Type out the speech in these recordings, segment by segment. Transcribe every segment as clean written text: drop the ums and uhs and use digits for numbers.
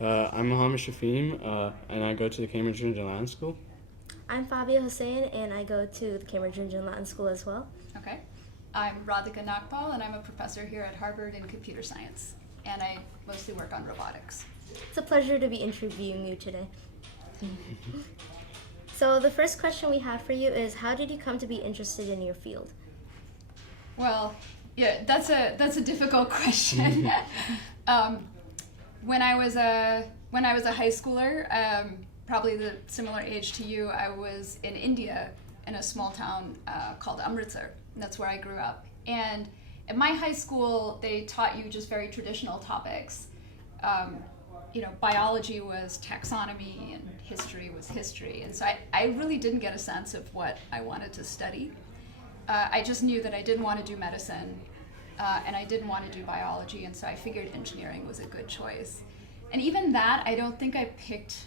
I'm Mohammed Shafim, and I go to the Cambridge Engine Latin School. I'm Fabbiha Hossain, and I go to the Cambridge Engine Latin School as well. Okay. I'm Radhika Nagpal, and I'm a professor here at Harvard in computer science, and I mostly work on robotics. It's a pleasure to be interviewing you today. So the first question we have for you is, how did you come to be interested in your field? Well, yeah, that's a difficult question. When I was a high schooler, probably the similar age to you, I was in India in a small town called Amritsar. And that's where I grew up. And at my high school, they taught you just very traditional topics. Biology was taxonomy and history was history. And so I really didn't get a sense of what I wanted to study. I just knew that I didn't want to do medicine and I didn't want to do biology. And so I figured engineering was a good choice. And even that, I don't think I picked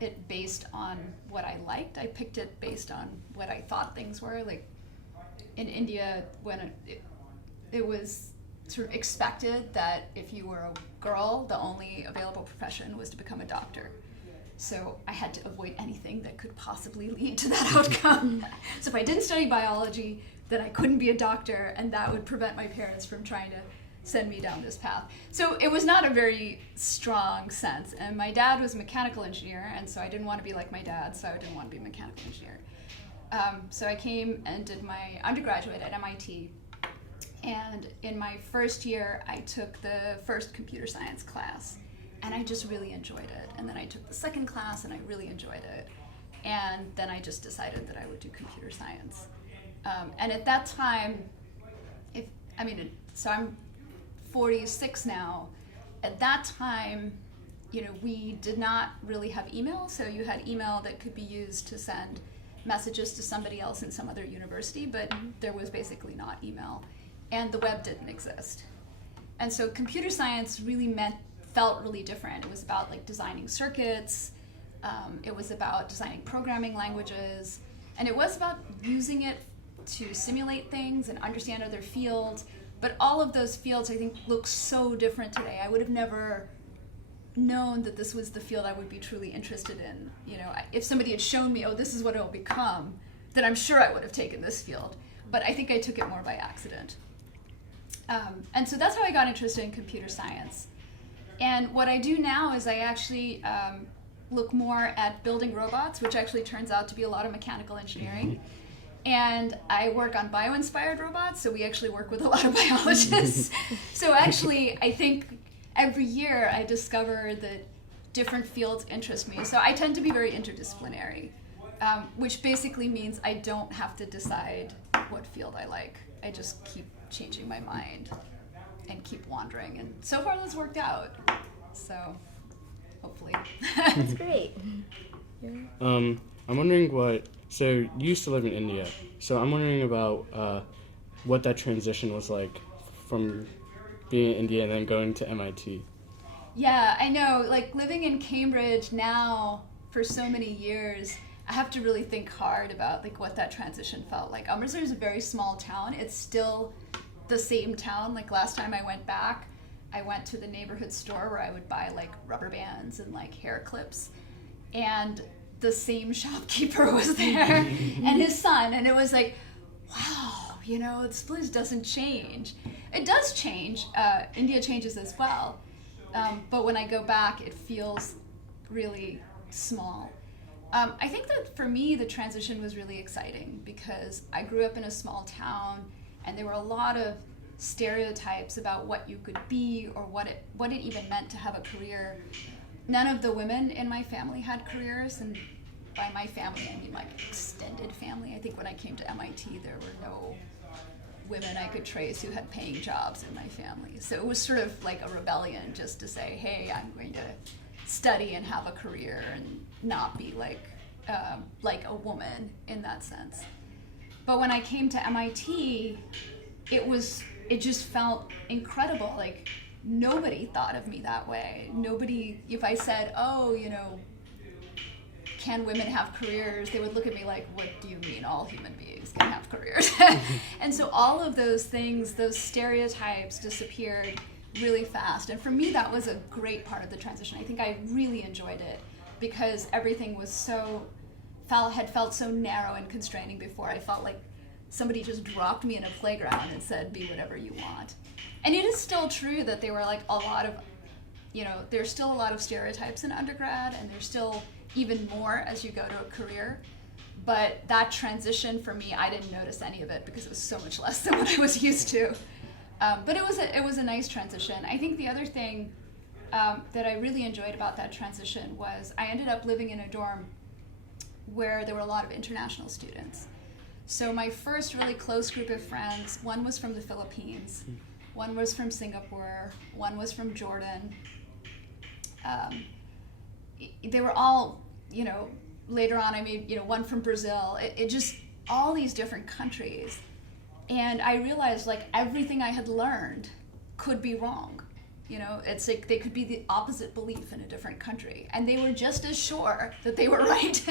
it based on what I liked. I picked it based on what I thought things were. Like in India, when it was sort of expected that if you were a girl, the only available profession was to become a doctor. So I had to avoid anything that could possibly lead to that outcome. So if I didn't study biology, then I couldn't be a doctor, and that would prevent my parents from trying to send me down this path. So it was not a very strong sense. And my dad was a mechanical engineer, and so I didn't want to be like my dad, so I didn't want to be a mechanical engineer. So I came and did my undergraduate at MIT. And in my first year, I took the first computer science class, and I just really enjoyed it. And then I took the second class, and I really enjoyed it. And then I just decided that I would do computer science. And at that time, so I'm 46 now. At that time, we did not really have email, so you had email that could be used to send messages to somebody else in some other university, but there was basically not email, and the web didn't exist. And so computer science really felt really different. It was about like designing circuits, it was about designing programming languages, and it was about using it to simulate things and understand other fields. But all of those fields, I think, look so different today. I would have never known that this was the field I would be truly interested in. If somebody had shown me, oh, this is what it'll become, then I'm sure I would have taken this field. But I think I took it more by accident. And so that's how I got interested in computer science. And what I do now is I actually look more at building robots, which actually turns out to be a lot of mechanical engineering. And I work on bio-inspired robots, so we actually work with a lot of biologists. So actually, I think every year I discover that different fields interest me. So I tend to be very interdisciplinary, which basically means I don't have to decide what field I like. I just keep changing my mind and keep wandering. And so far that's worked out. So hopefully. That's great. I'm wondering so you used to live in India, so I'm wondering about what that transition was like from being in India and then going to MIT. Yeah, I know, like living in Cambridge now for so many years, I have to really think hard about like what that transition felt like. Amritsar is a very small town. It's still the same town. Like last time I went back, I went to the neighborhood store where I would buy like rubber bands and like hair clips, and the same shopkeeper was there and his son, and it was like, wow, this place doesn't change. It does change. India changes as well. But when I go back, it feels really small. I think that for me, the transition was really exciting because I grew up in a small town, and there were a lot of stereotypes about what you could be or what it even meant to have a career. None of the women in my family had careers, and by my family, I mean like extended family. I think when I came to MIT, there were no women I could trace who had paying jobs in my family. So it was sort of like a rebellion just to say, hey, I'm going to study and have a career and not be like a woman in that sense. But when I came to MIT, it just felt incredible. Like nobody thought of me that way. Nobody, if I said, oh, can women have careers, they would look at me like, what do you mean all human beings can have careers? And so all of those things, those stereotypes disappeared really fast. And for me, that was a great part of the transition. I think I really enjoyed it because everything was had felt so narrow and constraining before. I felt like somebody just dropped me in a playground and said, be whatever you want. And it is still true that there were like a lot of, there's still a lot of stereotypes in undergrad, and there's still even more as you go to a career. But that transition for me, I didn't notice any of it because it was so much less than what I was used to. But it was a nice transition. I think the other thing that I really enjoyed about that transition was I ended up living in a dorm where there were a lot of international students. So my first really close group of friends, one was from the Philippines, one was from Singapore, one was from Jordan. They were all, later on I made, one from Brazil. It just, all these different countries. And I realized like everything I had learned could be wrong. It's like they could be the opposite belief in a different country. And they were just as sure that they were right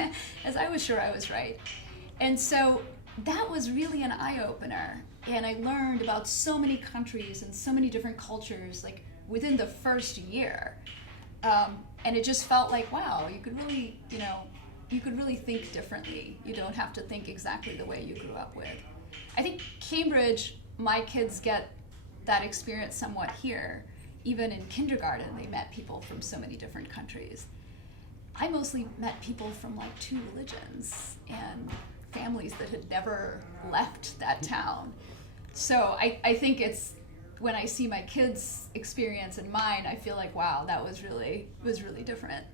as I was sure I was right. And so that was really an eye-opener. And I learned about so many countries and so many different cultures like within the first year. And it just felt like, wow, you could really, you could really think differently. You don't have to think exactly the way you grew up with. I think Cambridge, my kids get that experience somewhat here. Even in kindergarten, they met people from so many different countries. I mostly met people from like 2 religions and families that had never left that town. So I think it's, when I see my kids' experience and mine, I feel like, wow, that was really different.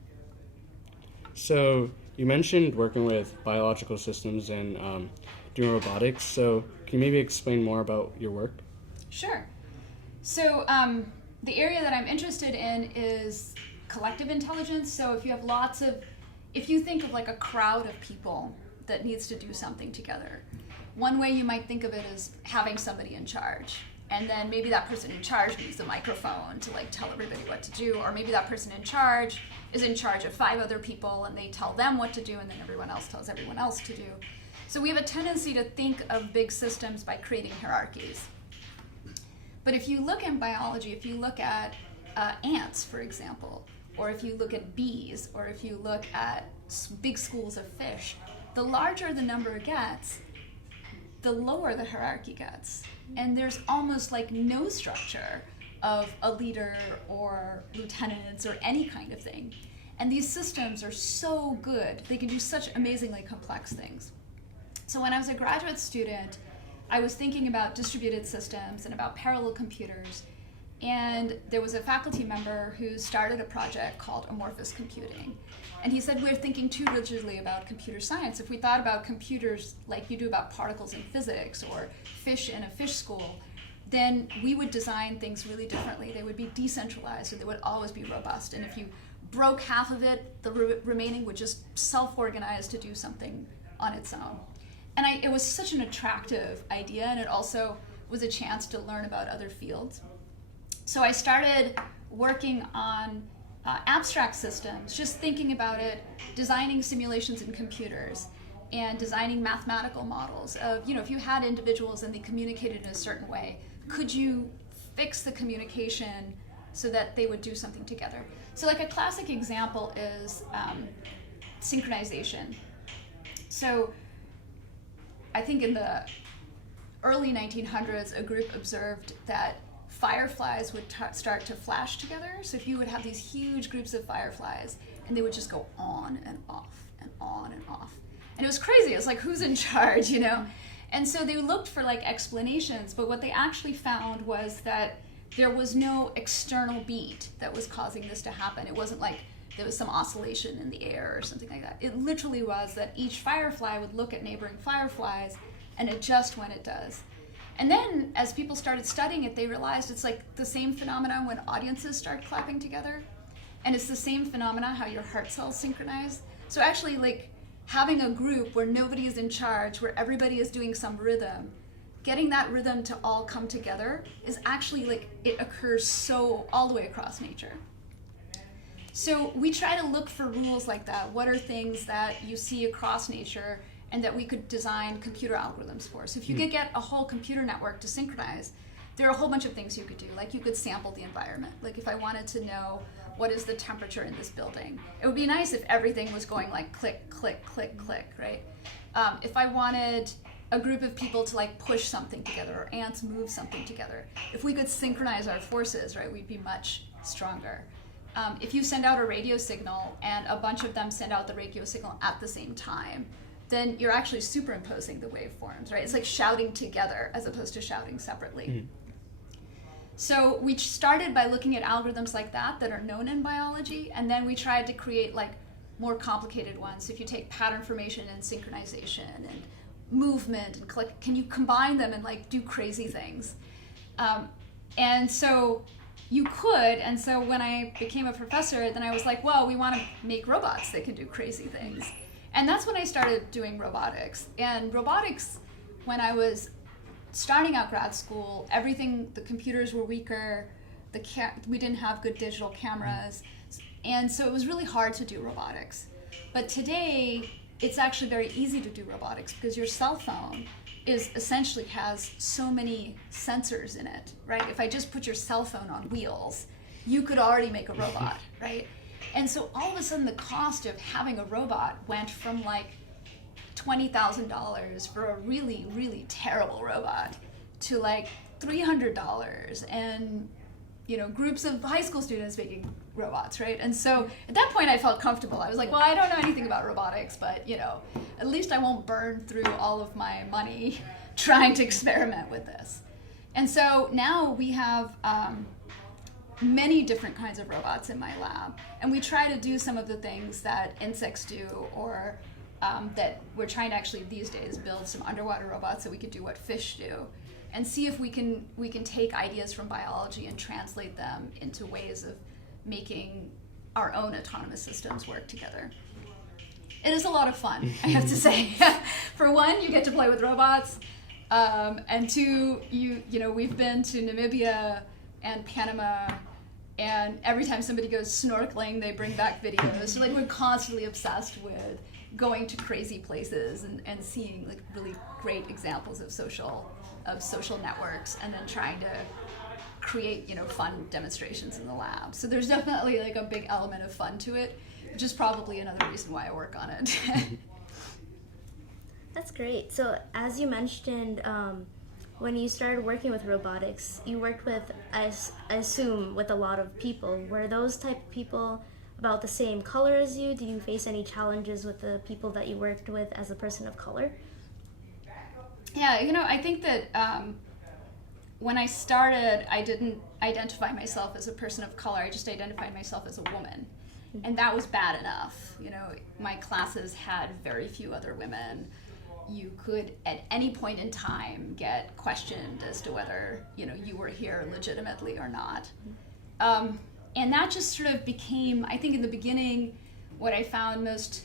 So you mentioned working with biological systems and doing robotics. So can you maybe explain more about your work? Sure. So the area that I'm interested in is collective intelligence. So if you think of like a crowd of people that needs to do something together, one way you might think of it is having somebody in charge. And then maybe that person in charge needs a microphone to like tell everybody what to do, or maybe that person in charge is in charge of 5 other people and they tell them what to do, and then everyone else tells everyone else to do. So we have a tendency to think of big systems by creating hierarchies. But if you look in biology, if you look at ants, for example, or if you look at bees, or if you look at big schools of fish, the larger the number gets, the lower the hierarchy gets. And there's almost like no structure of a leader or lieutenants or any kind of thing. And these systems are so good. They can do such amazingly complex things. So when I was a graduate student, I was thinking about distributed systems and about parallel computers. And there was a faculty member who started a project called Amorphous Computing. And he said, we're thinking too rigidly about computer science. If we thought about computers like you do about particles in physics or fish in a fish school, then we would design things really differently. They would be decentralized, so they would always be robust. And if you broke half of it, the remaining would just self-organize to do something on its own. And it was such an attractive idea, and it also was a chance to learn about other fields. So I started working on abstract systems, just thinking about it, designing simulations in computers, and designing mathematical models of, if you had individuals and they communicated in a certain way, could you fix the communication so that they would do something together? So like a classic example is synchronization. So I think in the early 1900s, a group observed that fireflies would start to flash together. So if you would have these huge groups of fireflies, and they would just go on and off and on and off. And it was crazy. It was like, who's in charge, And so they looked for like explanations, but what they actually found was that there was no external beat that was causing this to happen. It wasn't like there was some oscillation in the air or something like that. It literally was that each firefly would look at neighboring fireflies and adjust when it does. And then as people started studying it, they realized it's like the same phenomenon when audiences start clapping together. And it's the same phenomena how your heart cells synchronize. So actually like having a group where nobody is in charge, where everybody is doing some rhythm, getting that rhythm to all come together is actually like, it occurs so all the way across nature. So we try to look for rules like that. What are things that you see across nature and that we could design computer algorithms for? So if you could get a whole computer network to synchronize, there are a whole bunch of things you could do. Like you could sample the environment. Like if I wanted to know what is the temperature in this building, it would be nice if everything was going like click, click, click, click, right? If I wanted a group of people to like push something together or ants move something together, if we could synchronize our forces, right, we'd be much stronger. If you send out a radio signal and a bunch of them send out the radio signal at the same time, then you're actually superimposing the waveforms, right? It's like shouting together as opposed to shouting separately. Mm-hmm. So we started by looking at algorithms like that are known in biology, and then we tried to create like more complicated ones. If you take pattern formation and synchronization and movement and click, can you combine them and like do crazy things? And so you could, and so when I became a professor, then I was like, well, we want to make robots that can do crazy things. And that's when I started doing robotics. And robotics, when I was starting out grad school, everything, the computers were weaker, we didn't have good digital cameras, and so it was really hard to do robotics. But today, it's actually very easy to do robotics because your cell phone essentially has so many sensors in it, right? If I just put your cell phone on wheels, you could already make a robot, right? And so all of a sudden the cost of having a robot went from like $20,000 for a really, really terrible robot to like $300 and, you know, groups of high school students making robots, right? And so at that point I felt comfortable. I was like, well, I don't know anything about robotics, but, you know, at least I won't burn through all of my money trying to experiment with this. And so now we have many different kinds of robots in my lab, and we try to do some of the things that insects do, or that we're trying to actually these days build some underwater robots so we could do what fish do, and see if we can take ideas from biology and translate them into ways of making our own autonomous systems work together. It is a lot of fun, I have to say. For one, you get to play with robots, and two, you know, we've been to Namibia and Panama, and every time somebody goes snorkeling, they bring back videos. So like we're constantly obsessed with going to crazy places and seeing like really great examples of social networks, and then trying to create, you know, fun demonstrations in the lab. So there's definitely like a big element of fun to it, which is probably another reason why I work on it. That's great. So as you mentioned, when you started working with robotics, you worked with, I assume, with a lot of people. Were those type of people about the same color as you? Did you face any challenges with the people that you worked with as a person of color? Yeah, you know, I think that when I started, I didn't identify myself as a person of color. I just identified myself as a woman. And that was bad enough. You know, my classes had very few other women. You could, at any point in time, get questioned as to whether, you know, you were here legitimately or not. And that just sort of became, I think in the beginning, what I found most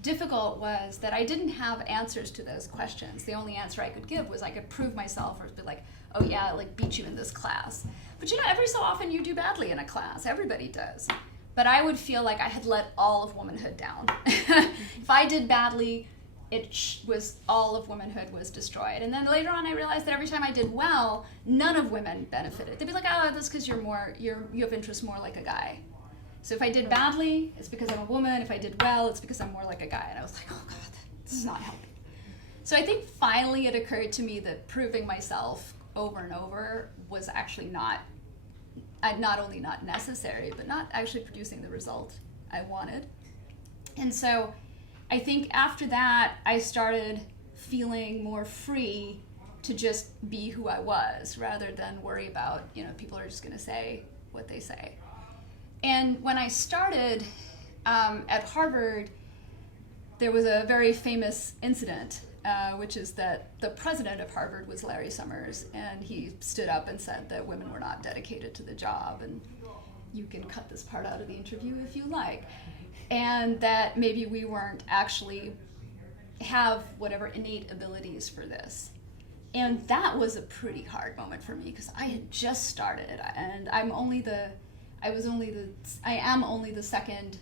difficult was that I didn't have answers to those questions. The only answer I could give was I could prove myself or be like, oh yeah, I like beat you in this class. But you know, every so often you do badly in a class. Everybody does. But I would feel like I had let all of womanhood down. If I did badly, was all of womanhood was destroyed. And then later on I realized that every time I did well, none of women benefited. They'd be like, oh, that's because you have interests more like a guy. So if I did badly, it's because I'm a woman. If I did well, it's because I'm more like a guy. And I was like, oh God, this is not helping. So I think finally it occurred to me that proving myself over and over was actually not only not necessary, but not actually producing the result I wanted. And so I think after that, I started feeling more free to just be who I was, rather than worry about, you know, people are just going to say what they say. And when I started at Harvard, there was a very famous incident, which is that the president of Harvard was Larry Summers, and he stood up and said that women were not dedicated to the job, and you can cut this part out of the interview if you like, and that maybe we weren't actually have whatever innate abilities for this. And that was a pretty hard moment for me because I had just started, and I am only the second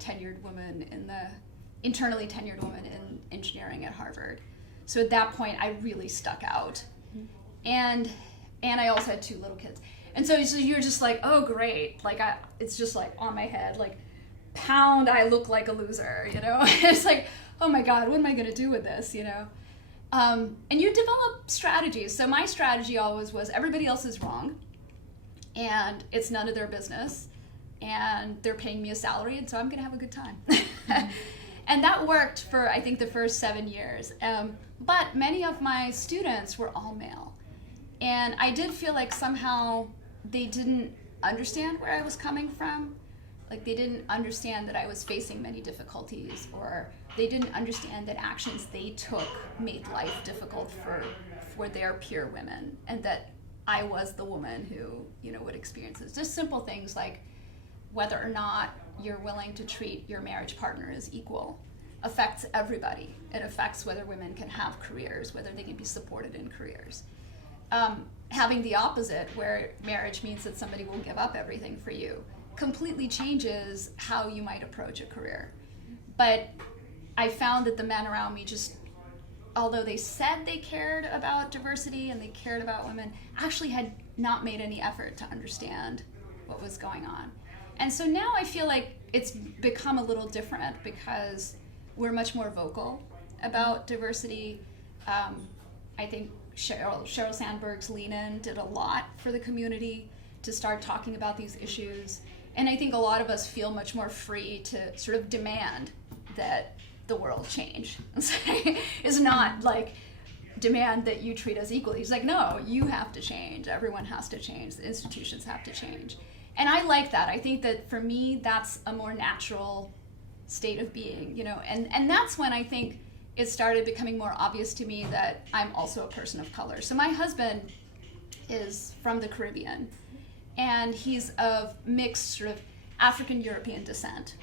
tenured woman internally tenured woman in engineering at Harvard. So at that point, I really stuck out. And And I also had 2 little kids. And so you're just like, oh, great. Like, it's just like on my head, like, pound, I look like a loser, you know? It's like, oh my God, what am I going to do with this, you know? And you develop strategies. So my strategy always was everybody else is wrong, and it's none of their business, and they're paying me a salary, and so I'm going to have a good time. And that worked for, I think, the first 7 years. But many of my students were all male. And I did feel like somehow they didn't understand where I was coming from. Like, they didn't understand that I was facing many difficulties, or they didn't understand that actions they took made life difficult for their peer women, and that I was the woman who, you know, would experience this. Just simple things like whether or not you're willing to treat your marriage partner as equal affects everybody. It affects whether women can have careers, whether they can be supported in careers. Having the opposite, where marriage means that somebody will give up everything for you, completely changes how you might approach a career. But I found that the men around me just, although they said they cared about diversity and they cared about women, actually had not made any effort to understand what was going on. And so now I feel like it's become a little different because we're much more vocal about diversity. I think Sheryl Sandberg's Lean In did a lot for the community to start talking about these issues. And I think a lot of us feel much more free to sort of demand that the world change. It's not like demand that you treat us equally. It's like, no, you have to change. Everyone has to change. The institutions have to change. And I like that. I think that for me, that's a more natural state of being, you know, and that's when I think it started becoming more obvious to me that I'm also a person of color. So my husband is from the Caribbean, and he's of mixed sort of African European descent.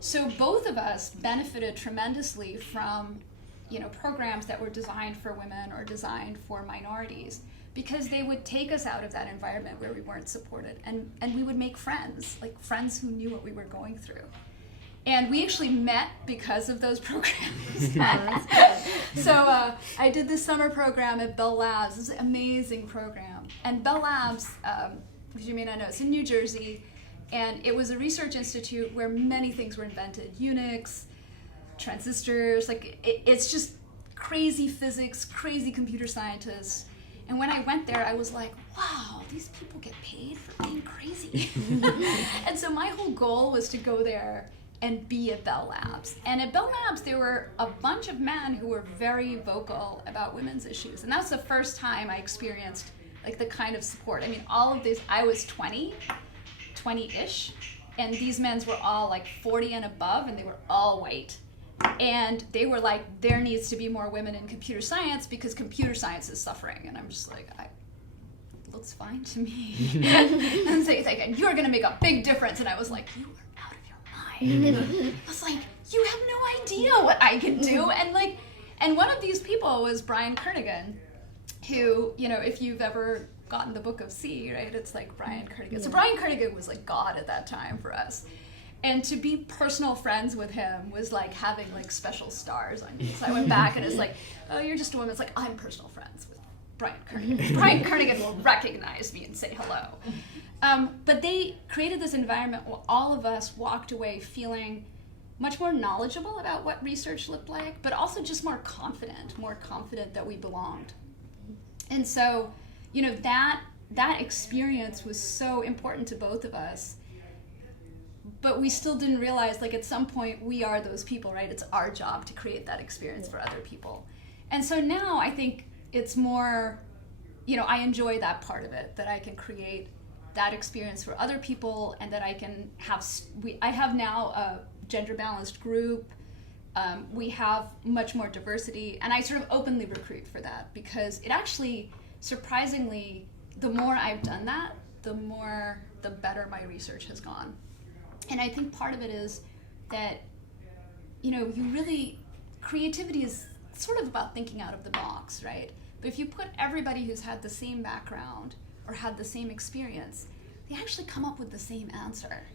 So both of us benefited tremendously from, you know, programs that were designed for women or designed for minorities, because they would take us out of that environment where we weren't supported, and we would make friends, like friends who knew what we were going through. And we actually met because of those programs. So I did this summer program at Bell Labs. It was an amazing program. And Bell Labs, which you may not know, it's in New Jersey, and it was a research institute where many things were invented. Unix, transistors, like it's just crazy physics, crazy computer scientists. And when I went there, I was like, wow, these people get paid for being crazy. And so my whole goal was to go there and be at Bell Labs. And at Bell Labs, there were a bunch of men who were very vocal about women's issues. And that was the first time I experienced like the kind of support. I mean, all of this, I was 20-ish, and these men were all like 40 and above, and they were all white. And they were like, there needs to be more women in computer science because computer science is suffering. And I'm just like, it looks fine to me. And so he's like, and you're gonna make a big difference. And I was like, you are out of your mind. And I was like, you have no idea what I can do. And one of these people was Brian Kernighan, who, you know, if you've ever gotten the book of C, right, it's like Brian Kernighan. Yeah. So Brian Kernighan was like God at that time for us. And to be personal friends with him was like having like special stars on you. So I went back and it's like, oh, you're just a woman. It's like, I'm personal friends with Brian Kernighan. Brian Kernighan will recognize me and say hello. But they created this environment where all of us walked away feeling much more knowledgeable about what research looked like, but also just more confident that we belonged. And so, you know, that experience was so important to both of us. But we still didn't realize, like, at some point, we are those people, right? It's our job to create that experience for other people. And so now I think it's more, you know, I enjoy that part of it, that I can create that experience for other people, and that I can have, I have now a gender-balanced group. We have much more diversity, and I sort of openly recruit for that, because it actually, surprisingly, the more I've done that, the better my research has gone. And I think part of it is that, you know, creativity is sort of about thinking out of the box, right? But if you put everybody who's had the same background or had the same experience, they actually come up with the same answer.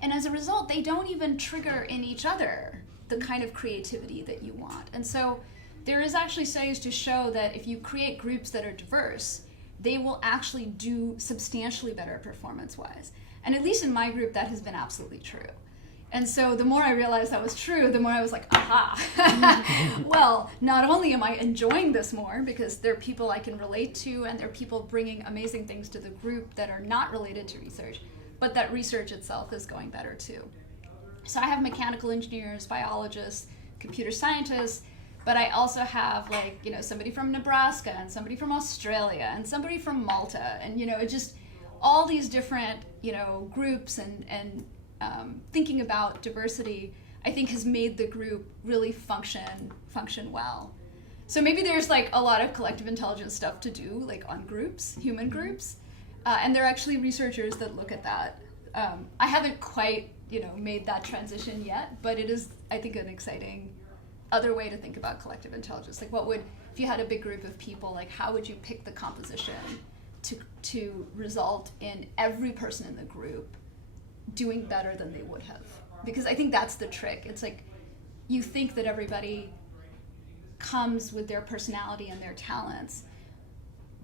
And as a result, they don't even trigger in each other the kind of creativity that you want. And so there is actually studies to show that if you create groups that are diverse, they will actually do substantially better performance-wise. And at least in my group, that has been absolutely true. And so the more I realized that was true, the more I was like, aha. Well, not only am I enjoying this more because there are people I can relate to and there are people bringing amazing things to the group that are not related to research, but that research itself is going better too. So I have mechanical engineers, biologists, computer scientists, but I also have like, you know, somebody from Nebraska and somebody from Australia and somebody from Malta. And, you know, it just all these different, you know, groups and thinking about diversity, I think has made the group really function well. So maybe there's like a lot of collective intelligence stuff to do, like on groups, human groups, and there are actually researchers that look at that. I haven't quite, you know, made that transition yet, but it is, I think, an exciting other way to think about collective intelligence. Like, what would, if you had a big group of people, like how would you pick the composition to result in every person in the group doing better than they would have? Because I think that's the trick. It's like you think that everybody comes with their personality and their talents,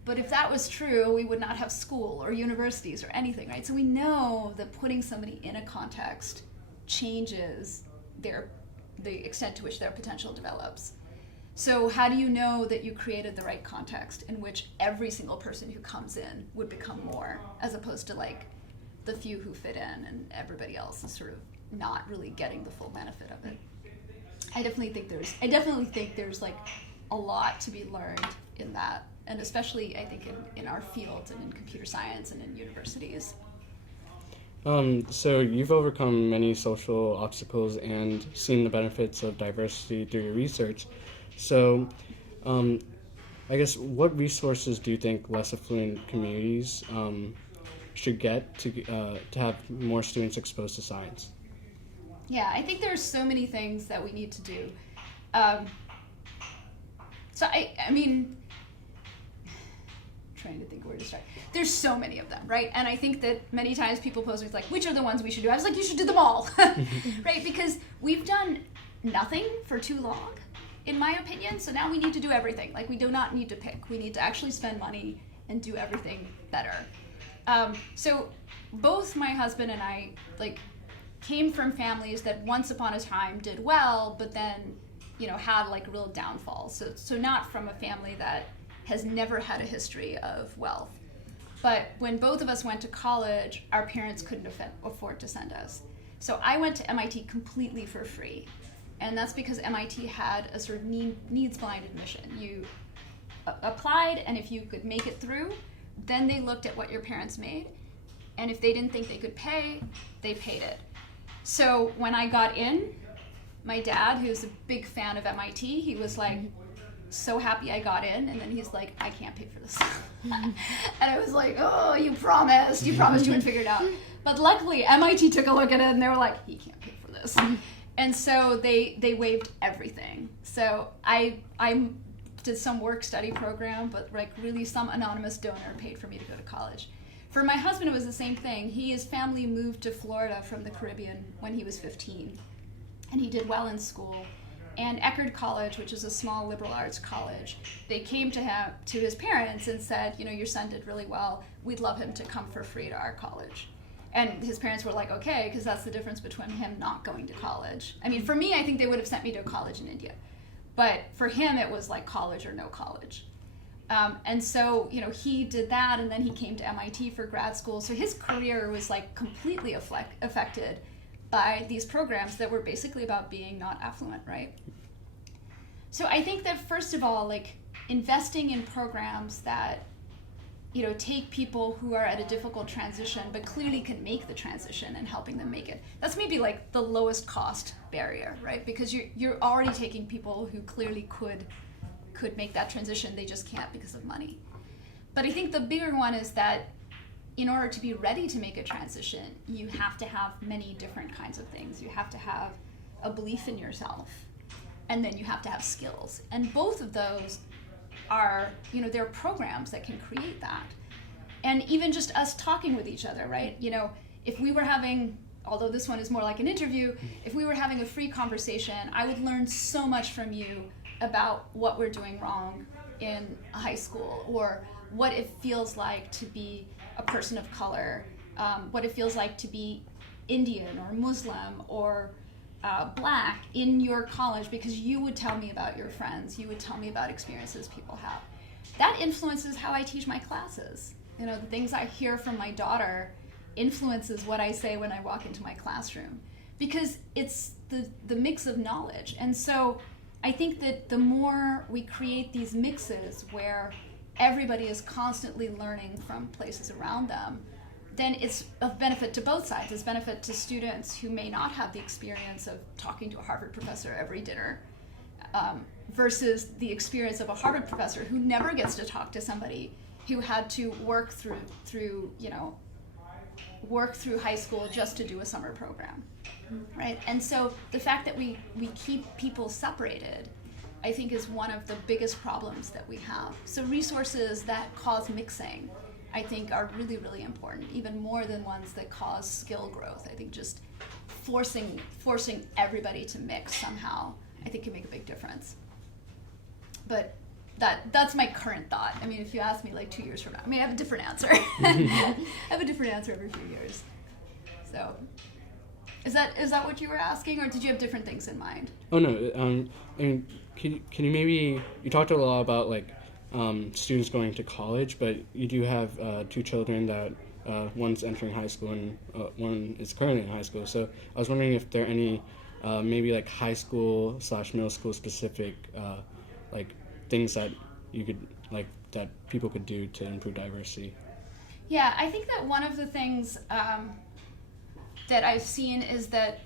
but if that was true, we would not have school or universities or anything, right? So we know that putting somebody in a context changes the extent to which their potential develops. So how do you know that you created the right context in which every single person who comes in would become more, as opposed to like the few who fit in and everybody else is sort of not really getting the full benefit of it? I definitely think there's like a lot to be learned in that, and especially I think in our field and in computer science and in universities. So you've overcome many social obstacles and seen the benefits of diversity through your research. So I guess what resources do you think less affluent communities should get to have more students exposed to science? Yeah, I think there's so many things that we need to do. So I mean, trying to think where to start. There's so many of them, right? And I think that many times people pose me like, which are the ones we should do? I was like, you should do them all, right? Because we've done nothing for too long, in my opinion. So now we need to do everything. Like, we do not need to pick. We need to actually spend money and do everything better. So both my husband and I like came from families that once upon a time did well, but then, you know, had like real downfalls. So not from a family that has never had a history of wealth. But when both of us went to college, our parents couldn't afford to send us. So I went to MIT completely for free. And that's because MIT had a sort of needs-blind admission. You applied, and if you could make it through, then they looked at what your parents made. And if they didn't think they could pay, they paid it. So when I got in, my dad, who's a big fan of MIT, he was like, so happy I got in, and then he's like, I can't pay for this. And I was like, oh, you promised you would figure it out. But luckily MIT took a look at it and they were like, he can't pay for this. And so they waived everything. So I did some work study program, but like really some anonymous donor paid for me to go to college. For my husband, it was the same thing. His family moved to Florida from the Caribbean when he was 15, and he did well in school. And Eckerd College, which is a small liberal arts college, they came to his parents and said, you know, your son did really well. We'd love him to come for free to our college. And his parents were like, okay, because that's the difference between him not going to college. I mean, for me, I think they would have sent me to a college in India. But for him, it was like college or no college. And so, you know, he did that, and then he came to MIT for grad school. So his career was like completely affected by these programs that were basically about being not affluent, right? So I think that first of all, like investing in programs that, you know, take people who are at a difficult transition but clearly can make the transition and helping them make it. That's maybe like the lowest cost barrier, right? Because you're already taking people who clearly could make that transition, they just can't because of money. But I think the bigger one is that in order to be ready to make a transition, you have to have many different kinds of things. You have to have a belief in yourself, and then you have to have skills. And both of those are, you know, there are programs that can create that. And even just us talking with each other, right? You know, if we were having, although this one is more like an interview, if we were having a free conversation, I would learn so much from you about what we're doing wrong in high school, or what it feels like to be a person of color, what it feels like to be Indian or Muslim or Black in your college, because you would tell me about your friends, you would tell me about experiences people have. That influences how I teach my classes. You know, the things I hear from my daughter influences what I say when I walk into my classroom, because it's the mix of knowledge. And so I think that the more we create these mixes where everybody is constantly learning from places around them, then it's of benefit to both sides. It's benefit to students who may not have the experience of talking to a Harvard professor every dinner, versus the experience of a Harvard professor who never gets to talk to somebody who had to work through high school just to do a summer program, right? And so the fact that we keep people separated, I think, is one of the biggest problems that we have. So resources that cause mixing, I think, are really, really important, even more than ones that cause skill growth. I think just forcing everybody to mix somehow, I think, can make a big difference. But that's my current thought. I mean, if you ask me like 2 years from now, I mean, I have a different answer. I have a different answer every few years. So, is that what you were asking, or did you have different things in mind? Oh no, and can you maybe, you talked a lot about like students going to college, but you do have 2 children that one's entering high school and one is currently in high school. So I was wondering if there are any maybe like high school / middle school specific like things that you could like that people could do to improve diversity. Yeah, I think that one of the things that I've seen is that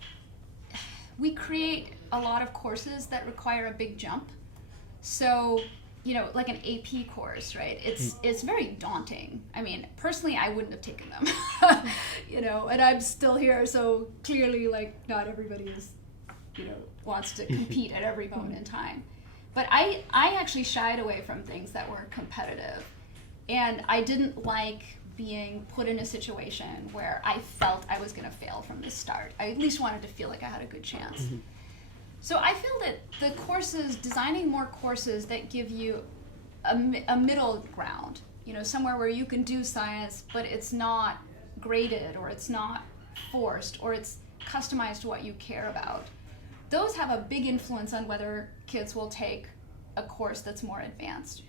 we create a lot of courses that require a big jump. So, you know, like an AP course, right? It's very daunting. I mean, personally, I wouldn't have taken them, you know, and I'm still here, so clearly, like, not everybody is, you know, wants to compete at every moment in time. But I actually shied away from things that were competitive, and I didn't like being put in a situation where I felt I was going to fail from the start. I at least wanted to feel like I had a good chance. Mm-hmm. So I feel that the courses, designing more courses that give you a middle ground, you know, somewhere where you can do science, but it's not graded, or it's not forced, or it's customized to what you care about. Those have a big influence on whether kids will take a course that's more advanced.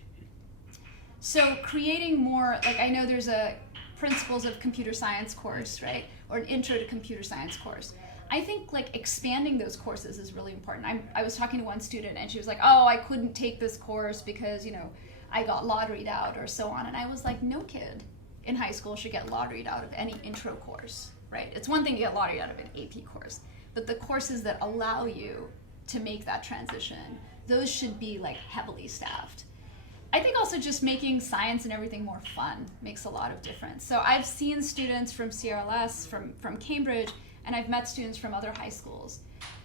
So creating more, like, I know there's a Principles of Computer Science course, right? Or an Intro to Computer Science course. I think like expanding those courses is really important. I was talking to one student and she was like, oh, I couldn't take this course because, you know, I got lotteried out or so on. And I was like, no kid in high school should get lotteried out of any intro course, right? It's one thing to get lotteried out of an AP course, but the courses that allow you to make that transition, those should be like heavily staffed. I think also just making science and everything more fun makes a lot of difference. So I've seen students from CRLS, from Cambridge, and I've met students from other high schools.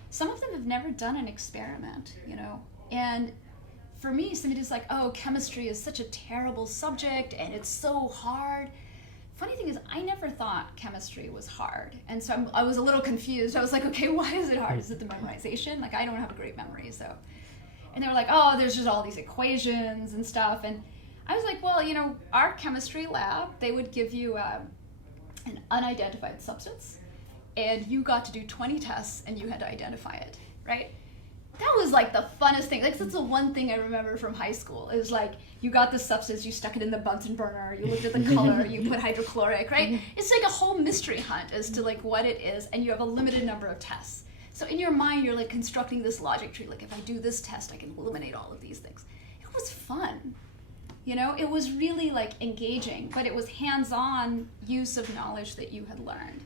Some of them have never done an experiment, you know, and for me, somebody's like, oh, chemistry is such a terrible subject and it's so hard. Funny thing is, I never thought chemistry was hard. And so I was a little confused. I was like, okay, why is it hard? Is it the memorization? Like, I don't have a great memory, so. And they were like, oh, there's just all these equations and stuff. And I was like, well, you know, our chemistry lab, they would give you an unidentified substance, and you got to do 20 tests and you had to identify it, right? That was like the funnest thing. Like, that's the one thing I remember from high school is like, you got this substance, you stuck it in the Bunsen burner, you looked at the color, you put hydrochloric, right? It's like a whole mystery hunt as to like what it is, and you have a limited number of tests. So in your mind, you're like constructing this logic tree, like if I do this test, I can eliminate all of these things. It was fun, you know? It was really like engaging, but it was hands-on use of knowledge that you had learned.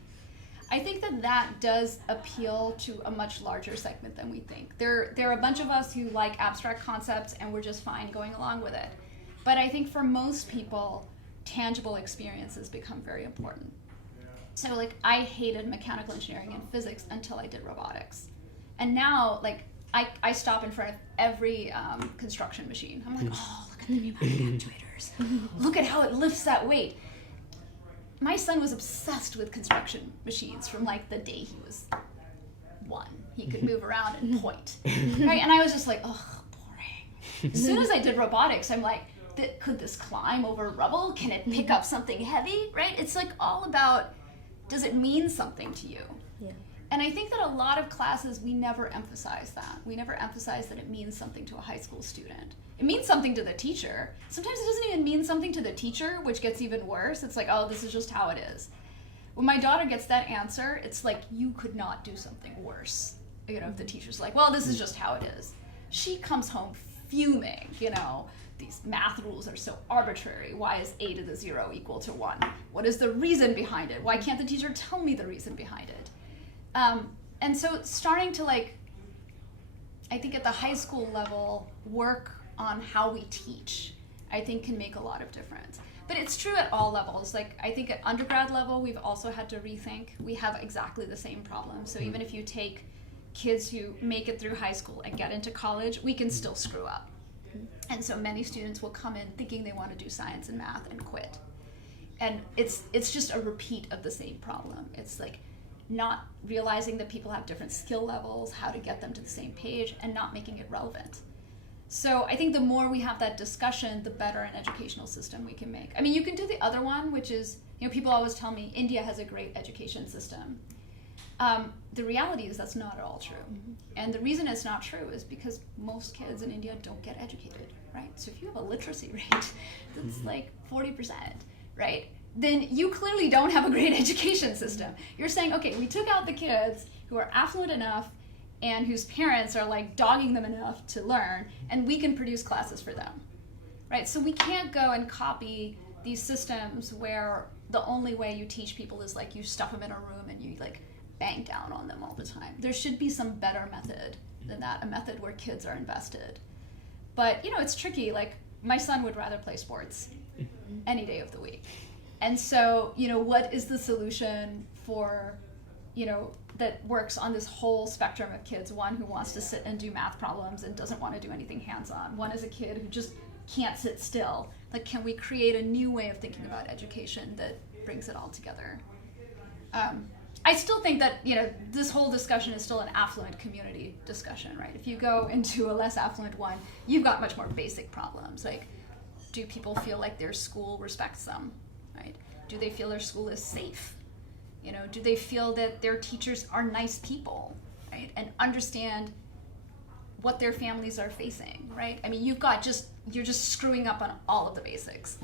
I think that does appeal to a much larger segment than we think. There are a bunch of us who like abstract concepts and we're just fine going along with it. But I think for most people, tangible experiences become very important. So like, I hated mechanical engineering and physics until I did robotics. And now, like, I stop in front of every construction machine. I'm like, oh, look at the pneumatic actuators. Look at how it lifts that weight. My son was obsessed with construction machines from like the day he was 1. He could move around and point, right? And I was just like, oh, boring. As soon as I did robotics, I'm like, could this climb over rubble? Can it pick up something heavy, right? It's like all about, does it mean something to you? Yeah. And I think that a lot of classes, we never emphasize that. We never emphasize that it means something to a high school student. It means something to the teacher. Sometimes it doesn't even mean something to the teacher, which gets even worse. It's like, oh, this is just how it is. When my daughter gets that answer, it's like, you could not do something worse. You know, if the teacher's like, well, this is just how it is. She comes home fuming, you know, these math rules are so arbitrary. Why is a to the 0 equal to 1? What is the reason behind it? Why can't the teacher tell me the reason behind it? And so starting to, like, I think at the high school level, work on how we teach, I think can make a lot of difference. But it's true at all levels. Like, I think at undergrad level, we've also had to rethink. We have exactly the same problem. So even if you take kids who make it through high school and get into college, we can still screw up. And so many students will come in thinking they want to do science and math and quit. And it's just a repeat of the same problem. It's like not realizing that people have different skill levels, how to get them to the same page, and not making it relevant. So I think the more we have that discussion, the better an educational system we can make. I mean, you can do the other one, which is, you know, people always tell me India has a great education system. The reality is that's not at all true. And the reason it's not true is because most kids in India don't get educated, right? So if you have a literacy rate that's like 40%, right? Then you clearly don't have a great education system. You're saying, okay, we took out the kids who are affluent enough and whose parents are like dogging them enough to learn, and we can produce classes for them, right? So we can't go and copy these systems where the only way you teach people is like you stuff them in a room and you like bang down on them all the time. There should be some better method than that, a method where kids are invested. But, you know, it's tricky. Like, my son would rather play sports any day of the week. And so, you know, what is the solution for, you know, that works on this whole spectrum of kids? One who wants to sit and do math problems and doesn't want to do anything hands-on. One is a kid who just can't sit still. Like, can we create a new way of thinking about education that brings it all together? I still think that, you know, this whole discussion is still an affluent community discussion, right? If you go into a less affluent one, you've got much more basic problems. Like, do people feel like their school respects them, right? Do they feel their school is safe? You know, do they feel that their teachers are nice people, right? And understand what their families are facing, right? I mean, you're just screwing up on all of the basics.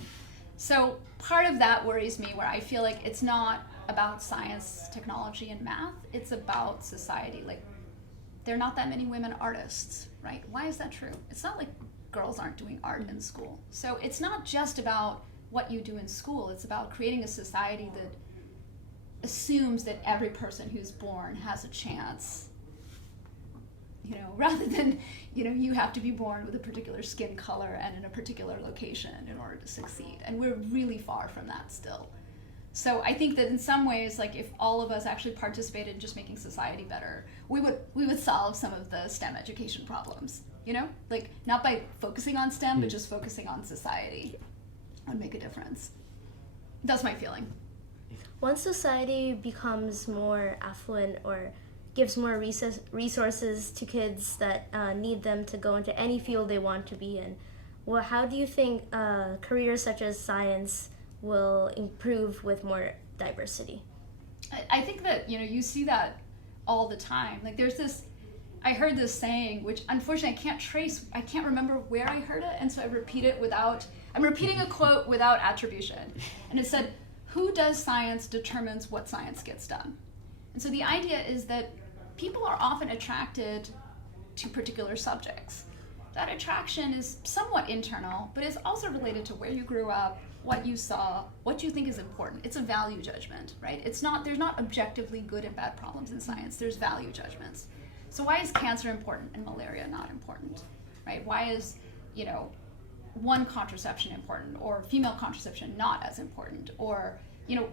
So part of that worries me, where I feel like it's not about science, technology, and math. It's about society. Like, there are not that many women artists, right? Why is that true? It's not like girls aren't doing art in school. So it's not just about what you do in school. It's about creating a society that assumes that every person who's born has a chance, you know, rather than, you know, you have to be born with a particular skin color and in a particular location in order to succeed. And we're really far from that still. So I think that in some ways, like, if all of us actually participated in just making society better, we would solve some of the STEM education problems, you know? Like, not by focusing on STEM, but just focusing on society would make a difference. That's my feeling. Once society becomes more affluent or gives more resources to kids that need them to go into any field they want to be in, well, how do you think careers such as science will improve with more diversity? I think that, you know, you see that all the time. Like, there's this, I heard this saying, which unfortunately I can't remember where I heard it, and so I'm repeating a quote without attribution. And it said, "Who does science determines what science gets done." And so the idea is that people are often attracted to particular subjects. That attraction is somewhat internal, but it's also related to where you grew up, what you saw, what you think is important. It's a value judgment, right? There's not objectively good and bad problems in science. There's value judgments. So why is cancer important and malaria not important, right? Why is, you know, one contraception important or female contraception not as important? Or, you know,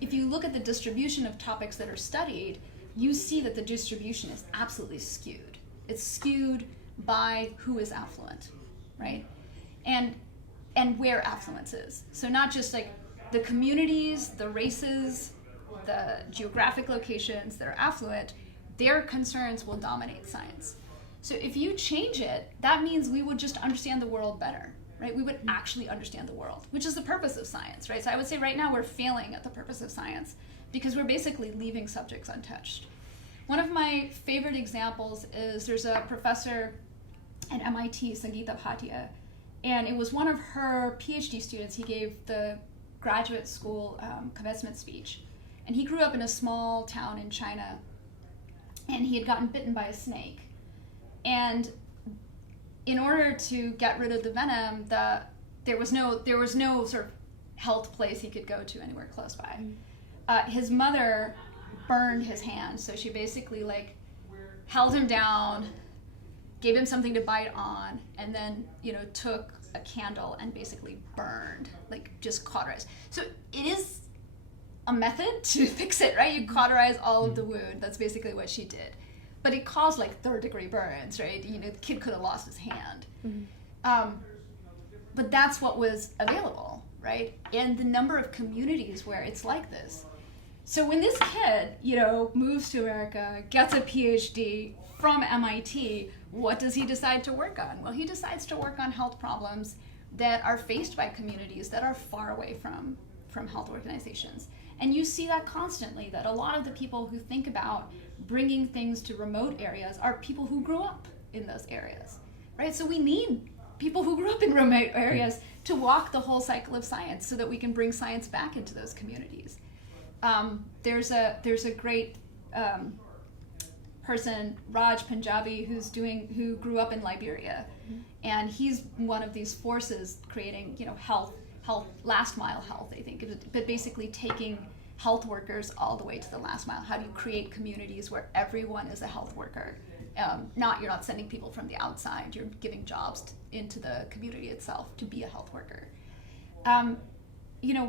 if you look at the distribution of topics that are studied, you see that the distribution is absolutely skewed. It's skewed by who is affluent, right? And where affluence is. So not just like the communities, the races, the geographic locations that are affluent, their concerns will dominate science. So if you change it, that means we would just understand the world better. right? We would actually understand the world, which is the purpose of science, right? So I would say right now we're failing at the purpose of science because we're basically leaving subjects untouched. One of my favorite examples is there's a professor at MIT, Sangeeta Bhatia, and it was one of her PhD students. He gave the graduate school commencement speech, and he grew up in a small town in China, and he had gotten bitten by a snake. And in order to get rid of the venom, there was no sort of health place he could go to anywhere close by. His mother burned his hand, so she basically like held him down, gave him something to bite on, and then took a candle and basically burned, like just cauterized. So it is a method to fix it, right? You cauterize all of the wound. That's basically what she did. But it caused like 3rd-degree burns, right? The kid could have lost his hand. But that's what was available, right? And the number of communities where it's like this. So when this kid, moves to America, gets a PhD from MIT, what does he decide to work on? Well, he decides to work on health problems that are faced by communities that are far away from health organizations. And you see that constantly, that a lot of the people who think about bringing things to remote areas are people who grew up in those areas, right? So we need people who grew up in remote areas to walk the whole cycle of science so that we can bring science back into those communities. There's a great person, Raj Punjabi, who grew up in Liberia, and he's one of these forces creating, health, last mile health, I think, but basically taking health workers all the way to the last mile. How do you create communities where everyone is a health worker? You're not sending people from the outside, you're giving jobs into the community itself to be a health worker.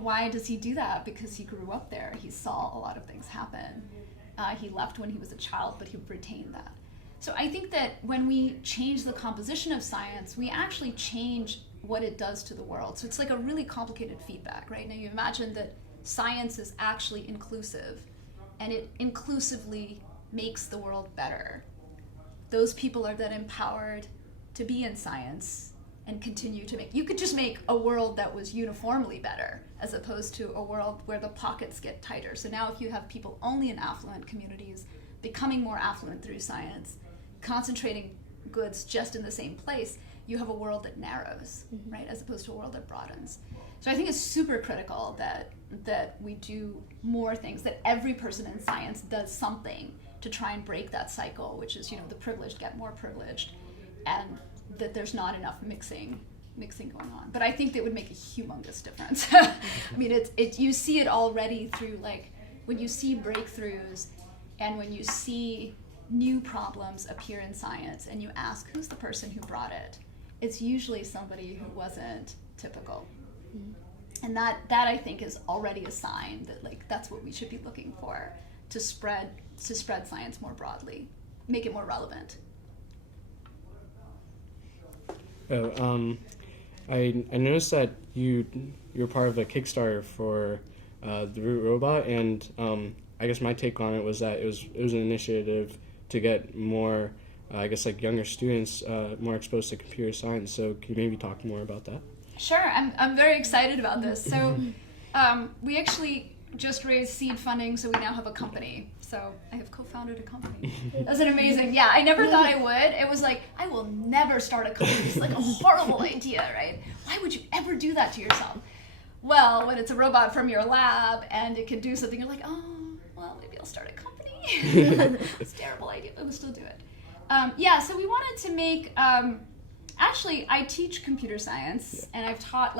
Why does he do that? Because he grew up there. He saw a lot of things happen. He left when he was a child, but he retained that. So I think that when we change the composition of science, we actually change what it does to the world. So it's like a really complicated feedback, right? Now you imagine that science is actually inclusive, and it inclusively makes the world better. Those people are then empowered to be in science and continue to you could just make a world that was uniformly better, as opposed to a world where the pockets get tighter. So now if you have people only in affluent communities becoming more affluent through science, concentrating goods just in the same place, you have a world that narrows, right, as opposed to a world that broadens. So I think it's super critical that we do more things, that every person in science does something to try and break that cycle, which is, the privileged get more privileged, and that there's not enough mixing going on. But I think that would make a humongous difference. I mean, you see it already through, like, when you see breakthroughs and when you see new problems appear in science and you ask who's the person who brought it, it's usually somebody who wasn't typical. And that I think is already a sign that, like, that's what we should be looking for to spread science more broadly, make it more relevant. I noticed that you're part of a Kickstarter for the Root robot, and I guess my take on it was that it was an initiative to get more, younger students more exposed to computer science. So can you maybe talk more about that? Sure, I'm very excited about this. So we actually just raised seed funding, so we now have a company. So I have co-founded a company. That's an amazing, yeah, I never thought I would. It was like, I will never start a company. It's like a horrible idea, right? Why would you ever do that to yourself? Well, when it's a robot from your lab and it can do something, you're like, oh, well, maybe I'll start a company. It's a terrible idea, but we'll still do it. So we wanted to make, actually, I teach computer science, and I've taught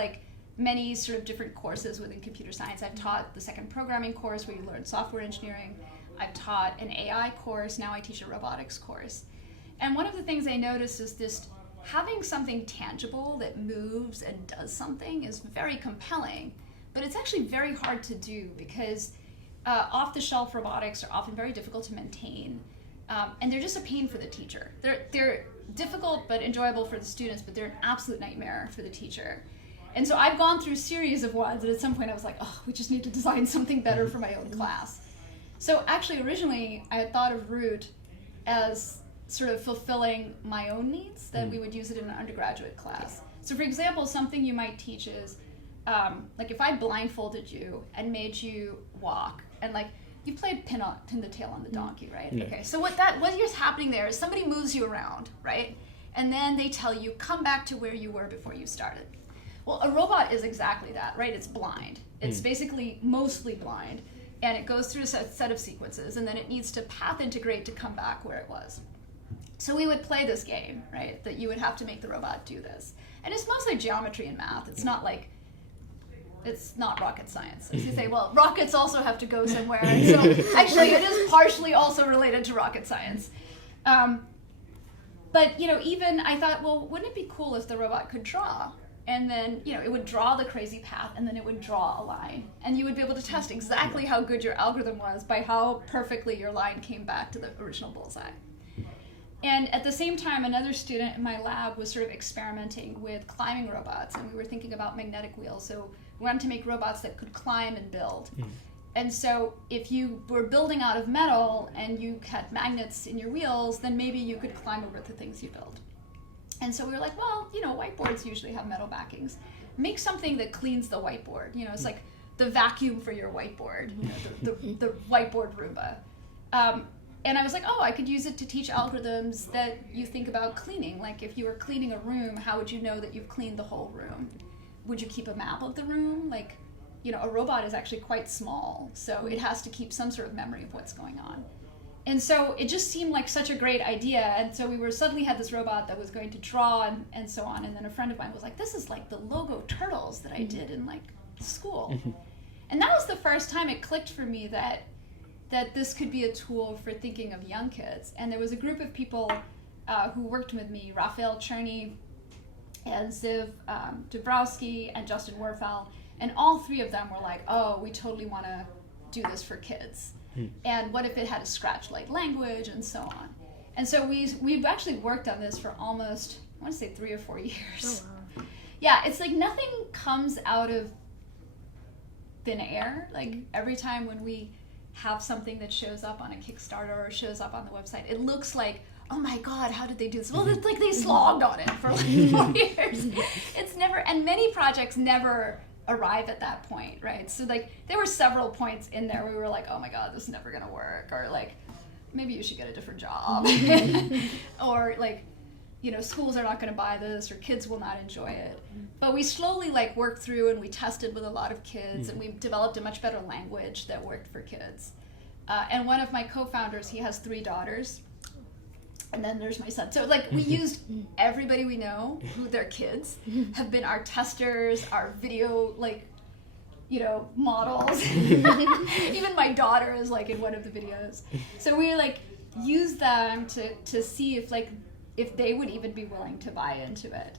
many sort of different courses within computer science. I've taught the second programming course where you learn software engineering. I've taught an AI course. Now I teach a robotics course. And one of the things I noticed is this, having something tangible that moves and does something is very compelling, but it's actually very hard to do because off-the-shelf robotics are often very difficult to maintain, and they're just a pain for the teacher. They're difficult but enjoyable for the students, but they're an absolute nightmare for the teacher. And so I've gone through a series of ones, and at some point I was like, oh, we just need to design something better for my own class. So actually, originally, I had thought of Root as sort of fulfilling my own needs, that we would use it in an undergraduate class. So for example, something you might teach is, like if I blindfolded you and made you walk, and like you played pin the tail on the donkey, right? Yeah. Okay, so what is happening there is somebody moves you around, right? And then they tell you, come back to where you were before you started. Well, a robot is exactly that, right? It's blind. It's basically mostly blind, and it goes through a set of sequences, and then it needs to path integrate to come back where it was. So we would play this game, right? That you would have to make the robot do this. And it's mostly geometry and math. It's not like, it's not rocket science. As you say, well, rockets also have to go somewhere. And so actually it is partially also related to rocket science. But, you know, even I thought, well, wouldn't it be cool if the robot could draw? And then, you know, it would draw the crazy path, and then it would draw a line. And you would be able to test exactly how good your algorithm was by how perfectly your line came back to the original bullseye. And at the same time, another student in my lab was sort of experimenting with climbing robots, and we were thinking about magnetic wheels. So we wanted to make robots that could climb and build. And so if you were building out of metal and you had magnets in your wheels, then maybe you could climb over the things you build. And so we were like, well, you know, whiteboards usually have metal backings. Make something that cleans the whiteboard. You know, it's like the vacuum for your whiteboard, you know, the whiteboard Roomba. And I was like, oh, I could use it to teach algorithms that you think about cleaning. Like if you were cleaning a room, how would you know that you've cleaned the whole room? Would you keep a map of the room? Like, you know, a robot is actually quite small, so it has to keep some sort of memory of what's going on. And so it just seemed like such a great idea. And so we suddenly had this robot that was going to draw and so on. And then a friend of mine was like, this is like the Logo Turtles that I did in like school. And that was the first time it clicked for me that this could be a tool for thinking of young kids. And there was a group of people who worked with me, Raphael Czerny and Ziv Dabrowski and Justin Werfel. And all three of them were like, oh, we totally want to do this for kids. And what if it had a scratch-like language and so on? And so we've actually worked on this for almost, I want to say 3 or 4 years. Oh, wow. Yeah, it's like nothing comes out of thin air. Like every time when we have something that shows up on a Kickstarter or shows up on the website, it looks like, oh my God, how did they do this? Well, it's like they slogged on it for like 4 years. It's never, and many projects never arrive at that point, right? So like there were several points in there where we were like, oh my God, this is never gonna work, or like maybe you should get a different job, or like, you know, schools are not gonna buy this, or kids will not enjoy it. But we slowly like worked through and we tested with a lot of kids, and we developed a much better language that worked for kids. And one of my co-founders, he has 3 daughters, and then there's my son. So like we used everybody we know who their kids have been our testers, our video, like, you know, models. Even my daughter is like in one of the videos. So we like use them to see if they would even be willing to buy into it.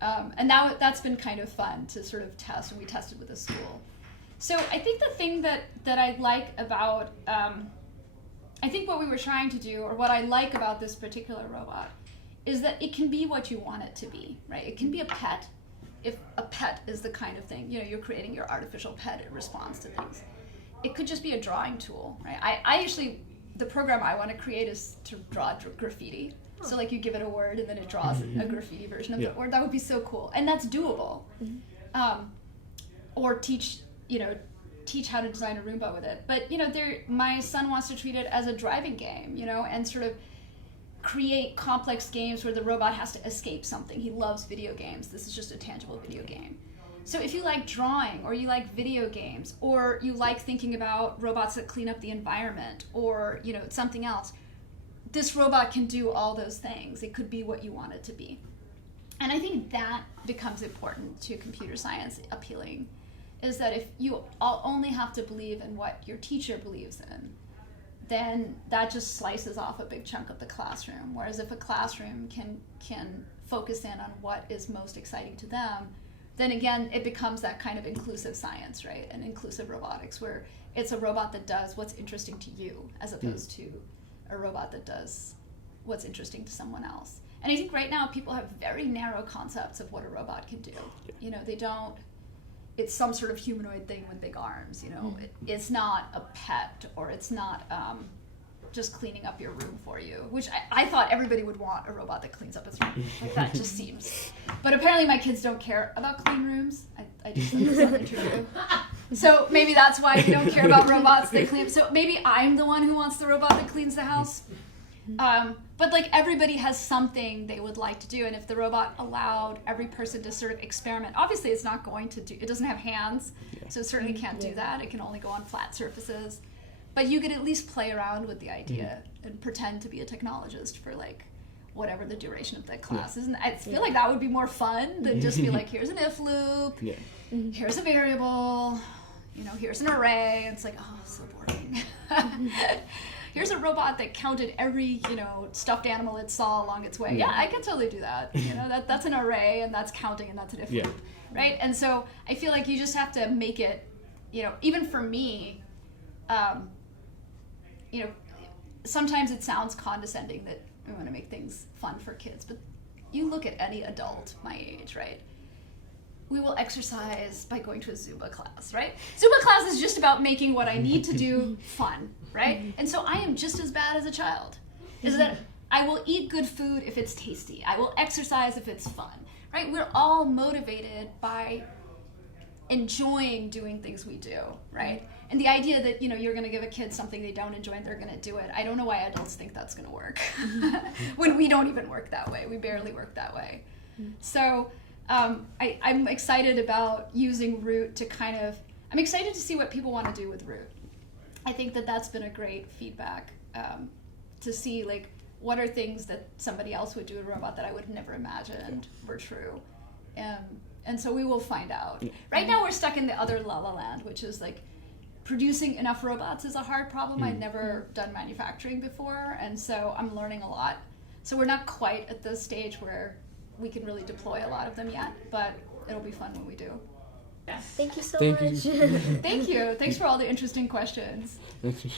And now that's been kind of fun to sort of test, and we tested with a school. So I think the thing that I like about I think what we were trying to do, or what I like about this particular robot, is that it can be what you want it to be, right? It can be a pet, if a pet is the kind of thing, you know, you're creating your artificial pet, it responds to things. It could just be a drawing tool, right? I usually, the program I want to create is to draw graffiti. So like you give it a word and then it draws a graffiti version of the word. That would be so cool. And that's doable. Or teach how to design a Roomba with it. But, you know, my son wants to treat it as a driving game, you know, and sort of create complex games where the robot has to escape something. He loves video games. This is just a tangible video game. So if you like drawing, or you like video games, or you like thinking about robots that clean up the environment, or, you know, something else, this robot can do all those things. It could be what you want it to be. And I think that becomes important to computer science appealing, is that if you only have to believe in what your teacher believes in, then that just slices off a big chunk of the classroom. Whereas if a classroom can focus in on what is most exciting to them, then again, it becomes that kind of inclusive science, right? And inclusive robotics, where it's a robot that does what's interesting to you, as opposed to a robot that does what's interesting to someone else. And I think right now people have very narrow concepts of what a robot can do. You know, they don't, it's some sort of humanoid thing with big arms, you know. It's not a pet, or it's not, just cleaning up your room for you, which I thought everybody would want a robot that cleans up its room. Like that just seems. But apparently my kids don't care about clean rooms. I just said this on the interview. So maybe that's why they don't care about robots that clean. So maybe I'm the one who wants the robot that cleans the house. But like everybody has something they would like to do, and if the robot allowed every person to sort of experiment, obviously it's not going to do, it doesn't have hands, so it certainly can't do that. It can only go on flat surfaces. But you could at least play around with the idea and pretend to be a technologist for like whatever the duration of the class is. And I feel like that would be more fun than just be like, here's an if loop, here's a variable, you know, here's an array. And it's like, oh, so boring. Here's a robot that counted every, you know, stuffed animal it saw along its way. Yeah, I can totally do that. You know, that's an array and that's counting and that's an if loop, right? And so I feel like you just have to make it, you know, even for me, you know, sometimes it sounds condescending that we want to make things fun for kids, but you look at any adult my age, right? We will exercise by going to a Zumba class, right? Zumba class is just about making what I need to do fun, right? And so I am just as bad as a child. Is that I will eat good food if it's tasty. I will exercise if it's fun, right? We're all motivated by enjoying doing things we do, right? And the idea that, you know, you're going to give a kid something they don't enjoy and they're going to do it, I don't know why adults think that's going to work. When we don't even work that way. We barely work that way. So I'm excited about using Root to kind of, I'm excited to see what people want to do with Root. I think that that's been a great feedback to see, like, what are things that somebody else would do with a robot that I would have never imagined were true. And so we will find out. Right now we're stuck in the other la la land, which is like producing enough robots is a hard problem. I'd never done manufacturing before, and so I'm learning a lot. So we're not quite at the stage where we can really deploy a lot of them yet, but it'll be fun when we do. Thank you so Thank much. you. Thank you. Thanks for all the interesting questions. Thank you.